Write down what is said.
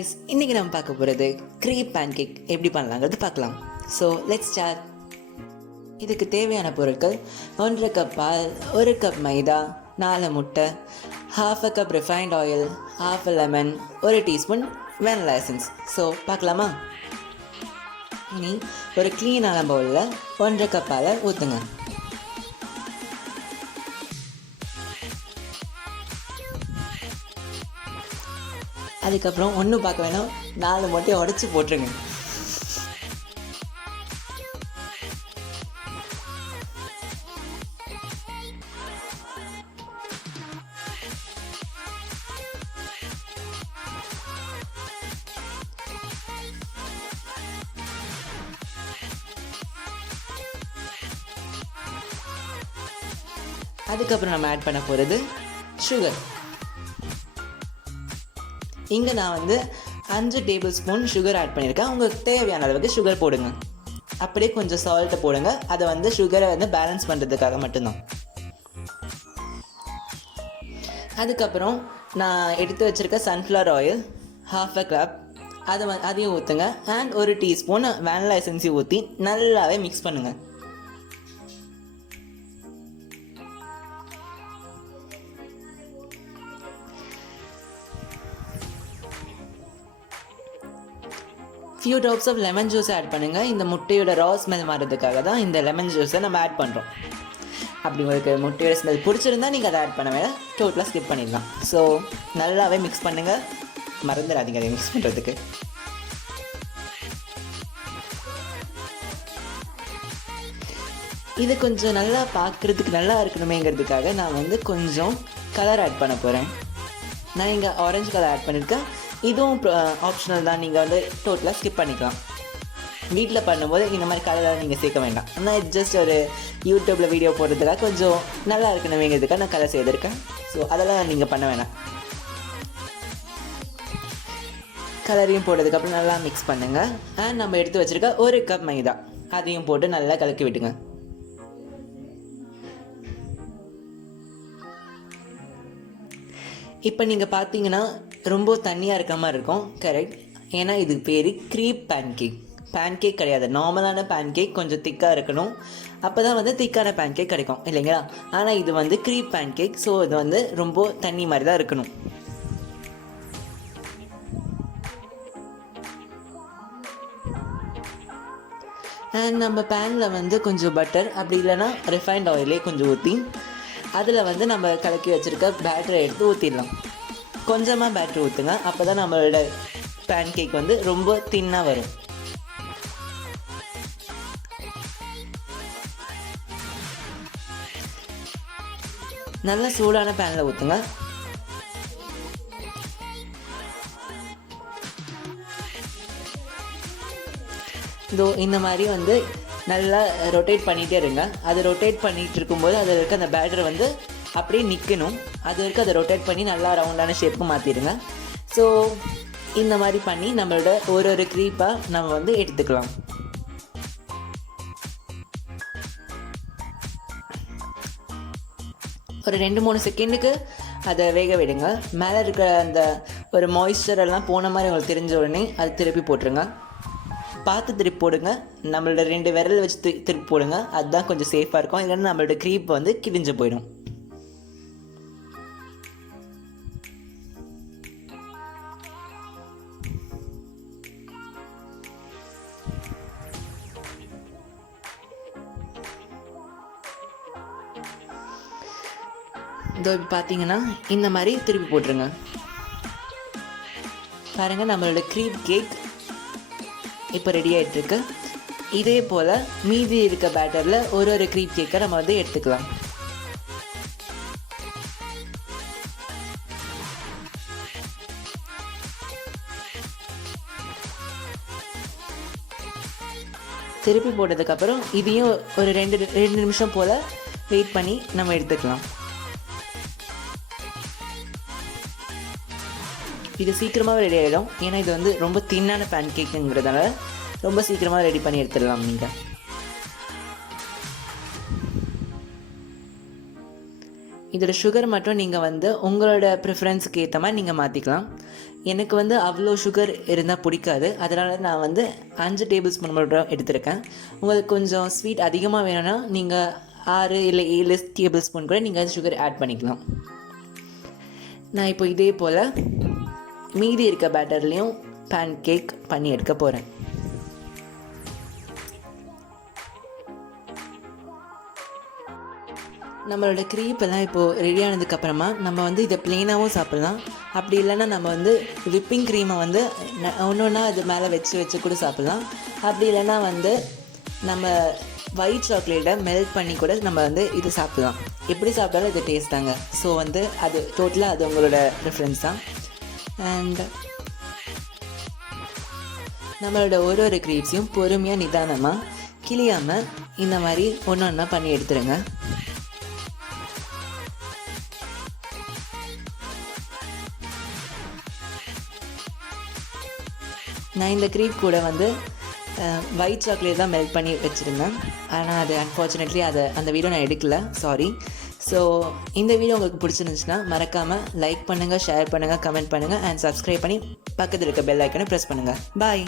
guys, இன்னைக்கு நம்ம பார்க்க போகிறது crepe pancake எப்படி பண்ணலாங்கிறது பார்க்கலாம். So let's start. இதுக்கு தேவையான பொருட்கள் 1 கப் பால், 1 கப் மைதா, 4 முட்டை, 1/2 cup refined oil, 1/2 lemon, 1 teaspoon vanilla essence. So பார்க்கலாமா? இனி ஒரு க்ளீனான பவுலில் 1 கப் பாலை ஊற்றுங்க. அதுக்கப்புறம் ஒன்றும் பார்க்க வேணாம், 4 முட்டையை உடச்சி போட்டுருங்க. அதுக்கப்புறம் நம்ம ஆட் பண்ண போகிறது சுகர். இங்கே நான் 5 டேபிள் ஸ்பூன் சுகர் ஆட் பண்ணியிருக்கேன். உங்களுக்கு தேவையான அளவுக்கு சுகர் போடுங்க. அப்படியே கொஞ்சம் சால்ட்டை போடுங்க. அதை சுகரை பேலன்ஸ் பண்ணுறதுக்காக மட்டும்தான். அதுக்கப்புறம் நான் எடுத்து வச்சுருக்க சன்ஃப்ளவர் ஆயில் 1/2 கப் அதையும் ஊற்றுங்க. அண்ட் 1 டீஸ்பூன் வேனிலா எசன்ஸையும் ஊற்றி நல்லாவே மிக்ஸ் பண்ணுங்கள். Few drops of lemon juice add பண்ணுங்கள். இந்த முட்டையோட ரா ஸ்மெல் மாறதுக்காக தான் இந்த லெமன் ஜூஸை நம்ம ஆட் பண்ணுறோம். அப்படி உங்களுக்கு முட்டையோட ஸ்மெல் பிடிச்சிருந்தா நீங்கள் அதை ஆட் பண்ண வேணாம், டோட்டலாக ஸ்கிப் பண்ணிடலாம். ஸோ நல்லாவே மிக்ஸ் பண்ணுங்கள், மறந்துடாதீங்க அதை மிக்ஸ் பண்ணுறதுக்கு. இது கொஞ்சம் நல்லா பார்க்குறதுக்கு நல்லா இருக்கணுமேங்கிறதுக்காக நான் கொஞ்சம் கலர் ஆட் பண்ண போகிறேன். நான் இங்கே ஆரஞ்சு கலர் ஆட் பண்ணியிருக்கேன். இதுவும் ஆப்ஷனல் தான், நீங்கள் டோட்டலாக ஸ்கிப் பண்ணிக்கலாம். வீட்டில் பண்ணும்போது இந்த மாதிரி கலராக நீங்கள் சேர்க்க வேண்டாம். ஆனால் ஜஸ்ட் ஒரு யூடியூப்பில் வீடியோ போடுறதுக்காக கொஞ்சம் நல்லா இருக்கணுமேங்கிறதுக்காக நான் கலர் செய்திருக்கேன். ஸோ அதெல்லாம் நீங்கள் பண்ண வேணாம். கலரையும் போட்டதுக்கப்புறம் நல்லா மிக்ஸ் பண்ணுங்கள். அண்ட் நம்ம எடுத்து வச்சுருக்க 1 கப் மைதா அதையும் போட்டு நல்லா கலக்கி விட்டுங்க. இப்போ நீங்கள் பார்த்தீங்கன்னா ரொம்ப தண்ணியாக இருக்க மாதிரி இருக்கும், கரெக்ட். ஏன்னா இதுக்கு பேர் க்ரீப் பேன்கேக் கிடையாது, நார்மலான பேன்கேக். கொஞ்சம் திக்காக இருக்கணும், அப்போ தான் திக்கான பேன்கேக் கிடைக்கும் இல்லைங்களா? ஆனால் இது க்ரீப் பேன்கேக். ஸோ இது ரொம்ப தண்ணி மாதிரி தான் இருக்கணும். அண்ட் நம்ம பேனில் கொஞ்சம் பட்டர் அப்படி இல்லைன்னா ரிஃபைண்ட் ஆயிலே கொஞ்சம் ஊற்றி அதில் நம்ம கலக்கி வச்சுருக்க பேட்டரை எடுத்து ஊற்றிடலாம். கொஞ்சமாக பேட்டரி ஊற்றுங்க, அப்போ தான் நம்மளோட பேன்கேக் ரொம்ப தின்னாக வரும். நல்லா சூடான பேனில் ஊற்றுங்க. இந்த மாதிரி நல்லா ரொட்டேட் பண்ணிகிட்டே இருங்க. அது ரொட்டேட் பண்ணிகிட்டு இருக்கும்போது அதில் இருக்க அந்த பேட்டர் அப்படியே நிற்கணும். அது வரைக்கும் அதை ரொட்டேட் பண்ணி நல்லா ரவுண்டான ஷேப்புக்கு மாற்றிடுங்க. ஸோ இந்த மாதிரி பண்ணி நம்மளோட ஒரு க்ரீப்பாக நம்ம எடுத்துக்கலாம். ஒரு 2-3 செகண்டுக்கு அதை வேக விடுங்க. மேலே இருக்கிற அந்த ஒரு மாய்ஸ்சர் எல்லாம் போன மாதிரி உங்களுக்கு தெரிஞ்ச உடனே அது திருப்பி போட்டுருங்க. பார்த்து திருப்பி போடுங்க. நம்மளோட 2 விரல் வச்சு திருப்பி போடுங்க, அதுதான் கொஞ்சம் சேஃபாக இருக்கும். இல்லைன்னா நம்மளோட க்ரீப் கிழிஞ்சு போயிடும். இதோ இப்போ பார்த்தீங்கன்னா இந்த மாதிரி திருப்பி போட்டுருங்க. பாருங்கள், நம்மளோட க்ரீப் கேக் இப்போ ரெடி ஆகிட்டுருக்கு. இதே போல் மீதி இருக்க பேட்டரில் ஒரு க்ரீப் கேக்கை நம்ம எடுத்துக்கலாம். திருப்பி போட்டதுக்கப்புறம் இதையும் ஒரு 2 நிமிஷம் போல் வெயிட் பண்ணி நம்ம எடுத்துக்கலாம். இது சீக்கிரமாக ரெடி ஆகிடும். ஏன்னா இது ரொம்ப தின்னான பேன்கேக்குங்கிறதுனால ரொம்ப சீக்கிரமாக ரெடி பண்ணி எடுத்துடலாம் நீங்கள். இதோட சுகர் மட்டும் நீங்கள் வந்து உங்களோட ப்ரிஃபரன்ஸுக்கு ஏற்ற மாதிரி நீங்கள் மாற்றிக்கலாம். எனக்கு வந்து அவ்வளோ சுகர் இருந்தால் பிடிக்காது, அதனால் நான் வந்து 5 டேபிள் ஸ்பூன் மட்டும் எடுத்திருக்கேன். உங்களுக்கு கொஞ்சம் ஸ்வீட் அதிகமாக வேணும்னா நீங்கள் 6 இல்லை 7 டேபிள் ஸ்பூன் கூட நீங்கள் சுகர் ஆட் பண்ணிக்கலாம். நான் இப்போ இதே போல் மீதி இருக்க பேட்டர்லேயும் பேன் கேக் பண்ணி எடுக்க போகிறேன். நம்மளோட க்ரீப்பெல்லாம் இப்போது ரெடி ஆனதுக்கப்புறமா நம்ம வந்து இதை ப்ளெயினாகவும் சாப்பிட்லாம். அப்படி இல்லைன்னா நம்ம வந்து விப்பிங் க்ரீமை வந்து ஒன்று ஒன்றா அது மேலே வச்சு கூட சாப்பிட்லாம். அப்படி இல்லைன்னா வந்து நம்ம ஒயிட் சாக்லேட்டை மெல்ட் பண்ணி கூட நம்ம வந்து இது சாப்பிட்லாம். எப்படி சாப்பிட்டாலும் இது டேஸ்ட் தாங்க. ஸோ வந்து அது டோட்டலாக அது உங்களோட ப்ரிஃபரன்ஸ் தான். அண்ட் நம்மளோட ஒரு க்ரீப்ஸையும் பொறுமையாக நிதானமாக கிளியாமல் இந்த மாதிரி ஒன்று ஒன்றா பண்ணி எடுத்துருங்க. நான் இந்த க்ரீப் கூட வந்து ஒயிட் சாக்லேட் தான் மெல்ட் பண்ணி வச்சுருந்தேன். ஆனால் அது அன்ஃபார்ச்சுனேட்லி அந்த வீடியோ நான் எடுக்கல, சாரி. ஸோ இந்த வீடியோ உங்களுக்கு பிடிச்சிருந்துச்சுன்னா மறக்காமல் லைக் பண்ணுங்கள், ஷேர் பண்ணுங்கள், கமெண்ட் பண்ணுங்கள் அண்ட் சப்ஸ்கிரைப் பண்ணி பக்கத்தில் இருக்க பெல் ஐக்கனை ப்ரெஸ் பண்ணுங்கள். பாய்.